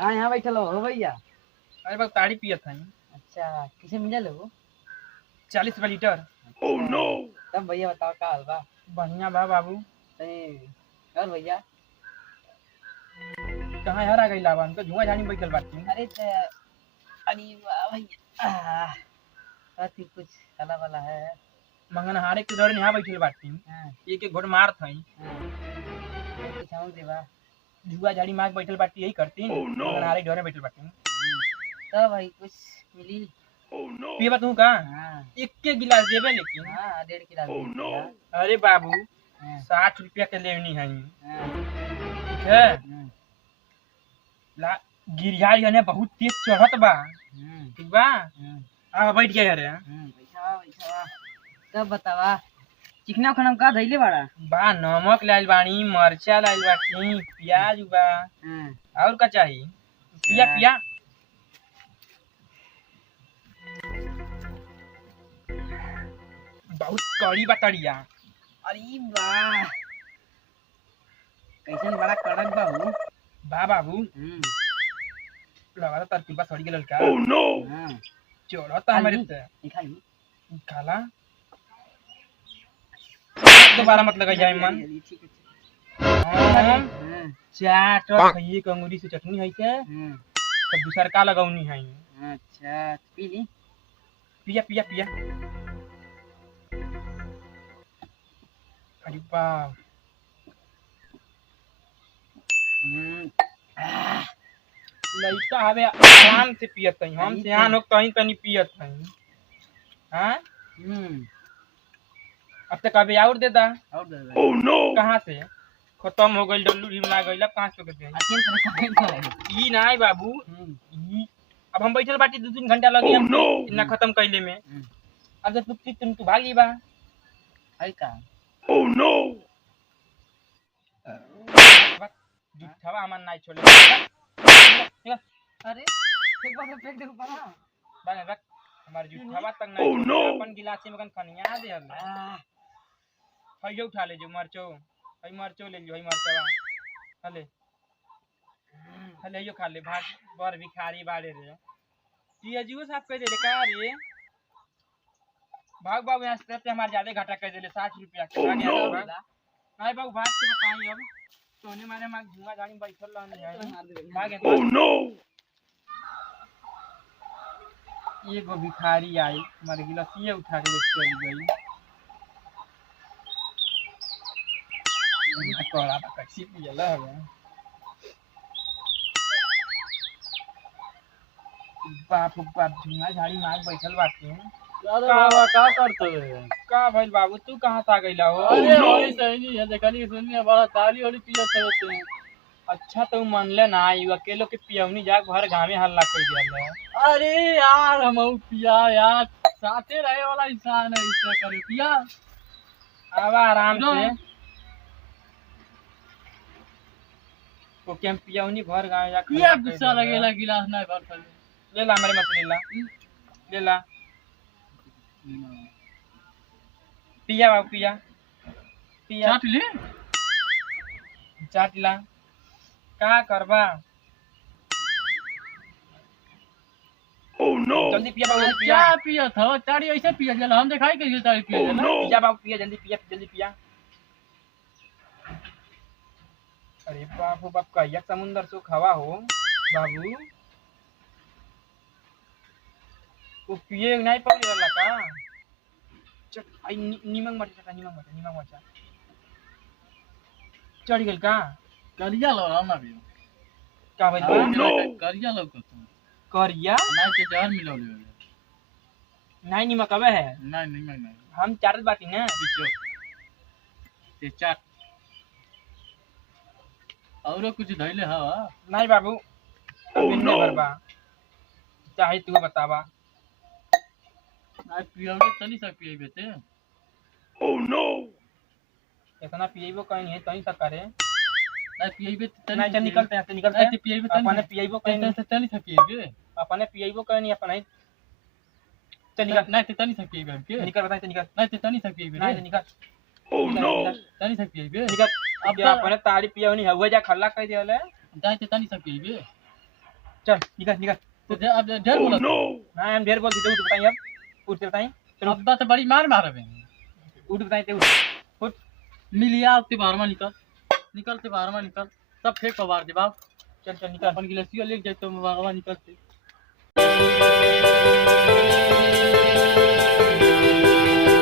कहाँ यहाँ बैठल हो भैया? अरे बाबू ताड़ी पियत हई। अच्छा, किसे मिलल हो? 40 रुपया लीटर। अच्छा, तब भैया बताओ का हाल बा? बढ़िया बा बाबू। और भैया? कहाँ यार आ गई लावन तो धुआं झाड़ी में बैठल बाटी। अरे वाह भैया, अति कुछ हला वाला है। मंगन हारे के दौरे यहाँ बैठल बाटी। हाँ, एक एक घोड़ मार थई। कुछ हम देवा। धुआं झाड़ी मार बैठल बाटी यही करती। मंगन हारे के दौरे बैठल बाटी। तो भाई कुछ मिली? पिए तू का? हाँ एक गिलास देबे लेकिन। हाँ, 1.5 गिलास। अरे बाबू हाँ 60 रुपया के लेवनी है। हाँ ठीक है ला गिरिया ने बहुत तेज चढ़त बा। ठीक बा आ बैठ गया रे। पैसा तब बतावा चिकना खाना का धैले बाड़ा? बा नमक लाइल बानी, मरचा लाइल बाटी, प्याज बा और का चाहिए? पिया पिया। बहुत कड़ी बा तड़िया। अरे वाह, कैसन बड़ा कड़क बा हो। बा बाबू लगा तार पिपा सड़ी गेल का। चढ़ता हमारे ते खाला दोबारा मत लगा जाए मन। चाट खइए कंगूरी से चटनी है के तब दूसर का लगाउनी है। अच्छा पी ली। पिया पिया पिया। अरे वाह लइका हवे आराम से पियत हई। हम सियान हो कहीं तनी पियत हई। हां अब तक अबे और दे दा। कहां से खत्म हो गई? डल्लू ढिमला गई। अब कहां से दे? ई नहीं बाबू ई अब हम बैठल बाटी 2-3 घंटा लगी हम इतना खत्म कइले में। अब जब तू भागी बा है का? जुठवा हमन नहीं छोड़े। अरे फेंक दे ऊपर। बाने रख हमार जुठवा तक नहीं छोड़े। अपन गिलास में कन खनिया दे हल। हइयो उठा ले जो मरचो। हई मरचो ले लियो। हई मरचवा हले हले यो खा ले। भाग बर भिखारी बाड़े रे। पियजुओ साफ कर दे रे का रे। भाग बाबू यहाँ से हमारे ज्यादा घाटा कर दे 60 रुपया के। नहीं बाबू भाग के बताई अब सोने मारे मार धुआं गाड़ी में बैठल रहनी है। भागे एगो भिखारी आई मर गिलसिए उठा के चली गई। कोड़ा कैसी पियला है। बाप बाप धुआं झाड़ी मार बैठल बाटे। बाबा का करते है? का भइल बाबू तू कहां से आ गइला हो? अरे वही सही नहीं है, देखली सुनिए बड़ा ताली वाली पियत होते हैं। अच्छा तो मनले ना आई अकेलो के पियौनी जा घर गांव हल्ला कर दिया। अरे यार हम पिया यार साथे रहे वाला इंसान है, इससे करे पिया। अब आराम से तो केम पियौनी घर गांव जा पिया गुस्सा लगेला गिलास ना भर कर ले ला हमारे मत ले ला पिया बाबू पिया पिया चाट ला का करबा। जल्दी पिया बाबू पिया। क्या पिया था ताड़ी ऐसे पिया जला हम दिखाई के ताड़ी पिया जला। पिया बाबू पिया जल्दी पिया। अरे बाबू बाप कहिया समुंदर से खवा हो बाबू। वो पिए नहीं पड़ी वाला का। चल आई नीमक मरचा चढ़ गेल का। करिया लो ना भी का भइल करिया लो को करिया नहीं के जहर मिलो ले नहीं नीमक अबे है। नहीं हम चारत बाटी ना पीछो ते चाट और कुछ धइले हवा नहीं बाबू बिन्ने भरबा चाहे तू बतावा। आज पियोगे तनी सा पिएबे ते। इतना पिएबो कहीं नहीं तनी सा करे नहीं पिएबे तनी नहीं निकलते हैं निकलते नहीं पिएबे तनी अपने पिएबो कहीं तनी सा पिएबे अपने पिएबो कहीं नहीं अपने चल निकल नहीं तनी सा पिएबे के निकल बता निकल नहीं तनी सा पिएबे नहीं निकल तनी सा पिएबे निकल अब अपने तारी पियोनी हुए जा खल्ला कह दियाले नहीं तनी सा पिएबे चल निकल निकल। तो अब ढेर बोला ना हम ढेर बोल दी, उठ बताइए अब, उठ बताइए। चलो अब तो बड़ी मार मारे बे उठ बताइए, उठ उठ। मिलिया ते बाहर में निकल ते बाहर में निकल सब फेंक पवार दे बाप चल चल निकल। अपन गिलासिया ले जाए तो बाहर में निकल से